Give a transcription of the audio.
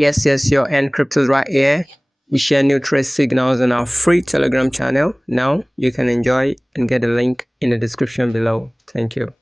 Yes, your encrypted right here. We share new trace signals on our free Telegram channel. Now you can enjoy and get the link in the description below. Thank you.